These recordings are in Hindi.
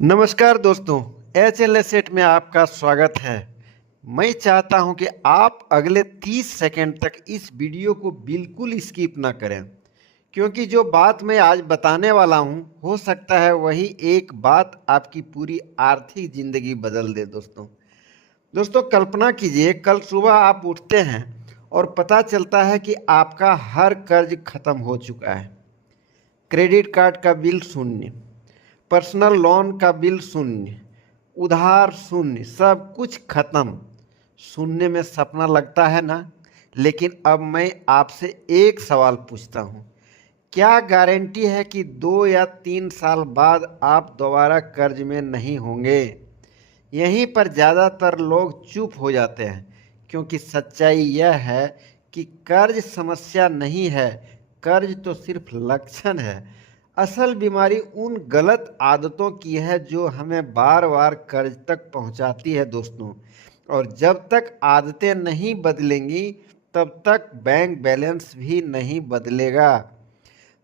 नमस्कार दोस्तों, एच एल एसेट में आपका स्वागत है। मैं चाहता हूं कि आप अगले 30 सेकंड तक इस वीडियो को बिल्कुल स्किप ना करें, क्योंकि जो बात मैं आज बताने वाला हूं हो सकता है वही एक बात आपकी पूरी आर्थिक ज़िंदगी बदल दे। दोस्तों कल्पना कीजिए, कल सुबह आप उठते हैं और पता चलता है कि आपका हर कर्ज खत्म हो चुका है। क्रेडिट कार्ड का बिल शून्य, पर्सनल लोन का बिल शून्य, उधार शून्य, सब कुछ खत्म। सुनने में सपना लगता है ना? लेकिन अब मैं आपसे एक सवाल पूछता हूँ, क्या गारंटी है कि 2 या 3 साल बाद आप दोबारा कर्ज में नहीं होंगे? यहीं पर ज़्यादातर लोग चुप हो जाते हैं, क्योंकि सच्चाई यह है कि कर्ज समस्या नहीं है, कर्ज तो सिर्फ लक्षण है। असल बीमारी उन गलत आदतों की है जो हमें बार बार कर्ज तक पहुंचाती है दोस्तों। और जब तक आदतें नहीं बदलेंगी तब तक बैंक बैलेंस भी नहीं बदलेगा।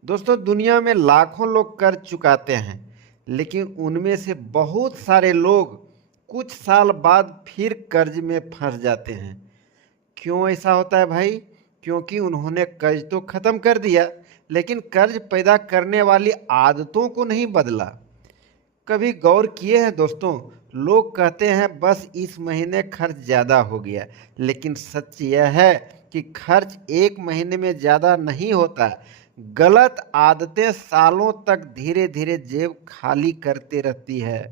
दोस्तों दुनिया में लाखों लोग कर्ज चुकाते हैं, लेकिन उनमें से बहुत सारे लोग कुछ साल बाद फिर कर्ज में फंस जाते हैं। क्यों ऐसा होता है भाई? क्योंकि उन्होंने कर्ज तो खत्म कर दिया, लेकिन कर्ज पैदा करने वाली आदतों को नहीं बदला। कभी गौर किए हैं दोस्तों, लोग कहते हैं बस इस महीने खर्च ज़्यादा हो गया, लेकिन सच यह है कि खर्च एक महीने में ज़्यादा नहीं होता। गलत आदतें सालों तक धीरे धीरे जेब खाली करते रहती है।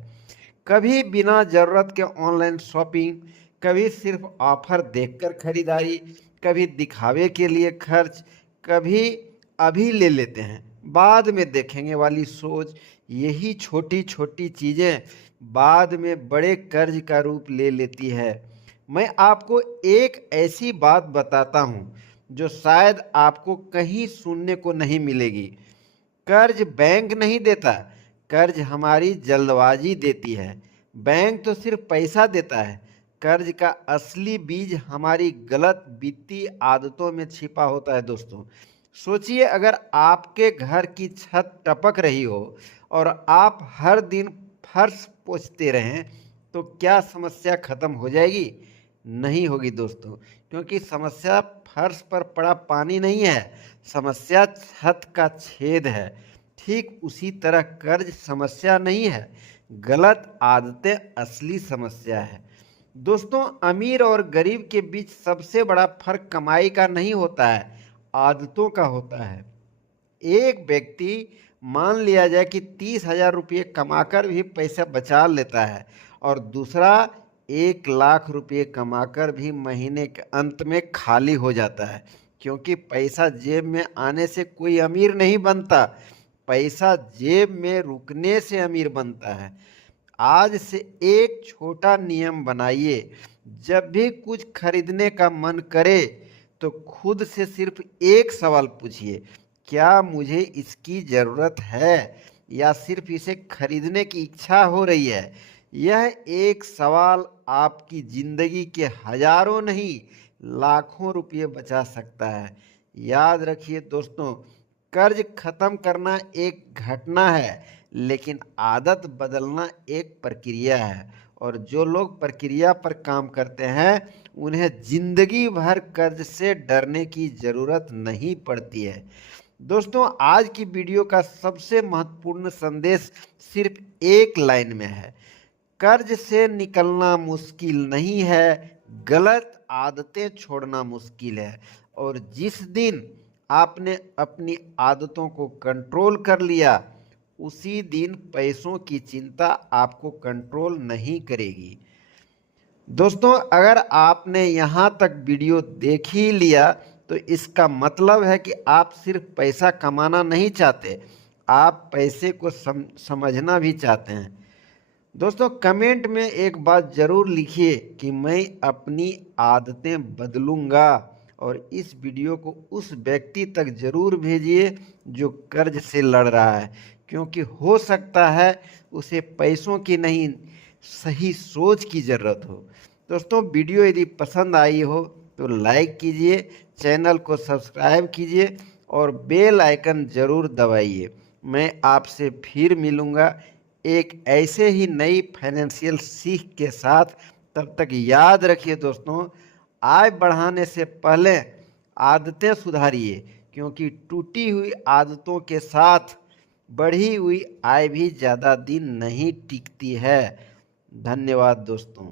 कभी बिना ज़रूरत के ऑनलाइन शॉपिंग, कभी सिर्फ ऑफर देखकर खरीदारी, कभी दिखावे के लिए खर्च, कभी अभी ले लेते हैं बाद में देखेंगे वाली सोच। यही छोटी छोटी चीज़ें बाद में बड़े कर्ज का रूप ले लेती है। मैं आपको एक ऐसी बात बताता हूँ जो शायद आपको कहीं सुनने को नहीं मिलेगी। कर्ज बैंक नहीं देता, कर्ज हमारी जल्दबाजी देती है। बैंक तो सिर्फ पैसा देता है, कर्ज का असली बीज हमारी गलत वित्तीय आदतों में छिपा होता है दोस्तों। सोचिए, अगर आपके घर की छत टपक रही हो और आप हर दिन फर्श पोंछते रहें, तो क्या समस्या खत्म हो जाएगी? नहीं होगी दोस्तों, क्योंकि समस्या फर्श पर पड़ा पानी नहीं है, समस्या छत का छेद है। ठीक उसी तरह कर्ज समस्या नहीं है, गलत आदतें असली समस्या है। दोस्तों अमीर और गरीब के बीच सबसे बड़ा फर्क कमाई का नहीं होता है, आदतों का होता है। एक व्यक्ति, मान लिया जाए कि 30,000 रुपये कमाकर भी पैसा बचा लेता है, और दूसरा 1 लाख रुपये कमाकर भी महीने के अंत में खाली हो जाता है। क्योंकि पैसा जेब में आने से कोई अमीर नहीं बनता, पैसा जेब में रुकने से अमीर बनता है। आज से एक छोटा नियम बनाइए, जब भी कुछ खरीदने का मन करे तो खुद से सिर्फ एक सवाल पूछिए, क्या मुझे इसकी ज़रूरत है या सिर्फ इसे खरीदने की इच्छा हो रही है? यह एक सवाल आपकी ज़िंदगी के हजारों नहीं लाखों रुपये बचा सकता है। याद रखिए दोस्तों, कर्ज खत्म करना एक घटना है, लेकिन आदत बदलना एक प्रक्रिया है। और जो लोग प्रक्रिया पर काम करते हैं उन्हें जिंदगी भर कर्ज से डरने की ज़रूरत नहीं पड़ती है। दोस्तों आज की वीडियो का सबसे महत्वपूर्ण संदेश सिर्फ एक लाइन में है, कर्ज से निकलना मुश्किल नहीं है, गलत आदतें छोड़ना मुश्किल है। और जिस दिन आपने अपनी आदतों को कंट्रोल कर लिया, उसी दिन पैसों की चिंता आपको कंट्रोल नहीं करेगी। दोस्तों अगर आपने यहाँ तक वीडियो देख ही लिया तो इसका मतलब है कि आप सिर्फ पैसा कमाना नहीं चाहते, आप पैसे को समझना भी चाहते हैं। दोस्तों कमेंट में एक बात ज़रूर लिखिए कि मैं अपनी आदतें बदलूंगा, और इस वीडियो को उस व्यक्ति तक ज़रूर भेजिए जो कर्ज से लड़ रहा है, क्योंकि हो सकता है उसे पैसों की नहीं, सही सोच की ज़रूरत हो। दोस्तों वीडियो यदि पसंद आई हो तो लाइक कीजिए, चैनल को सब्सक्राइब कीजिए और बेल आइकन ज़रूर दबाइए। मैं आपसे फिर मिलूँगा एक ऐसे ही नई फाइनेंशियल सीख के साथ। तब तक याद रखिए दोस्तों, आय बढ़ाने से पहले आदतें सुधारिए, क्योंकि टूटी हुई आदतों के साथ बढ़ी हुई आय भी ज़्यादा दिन नहीं टिकती है। धन्यवाद दोस्तों।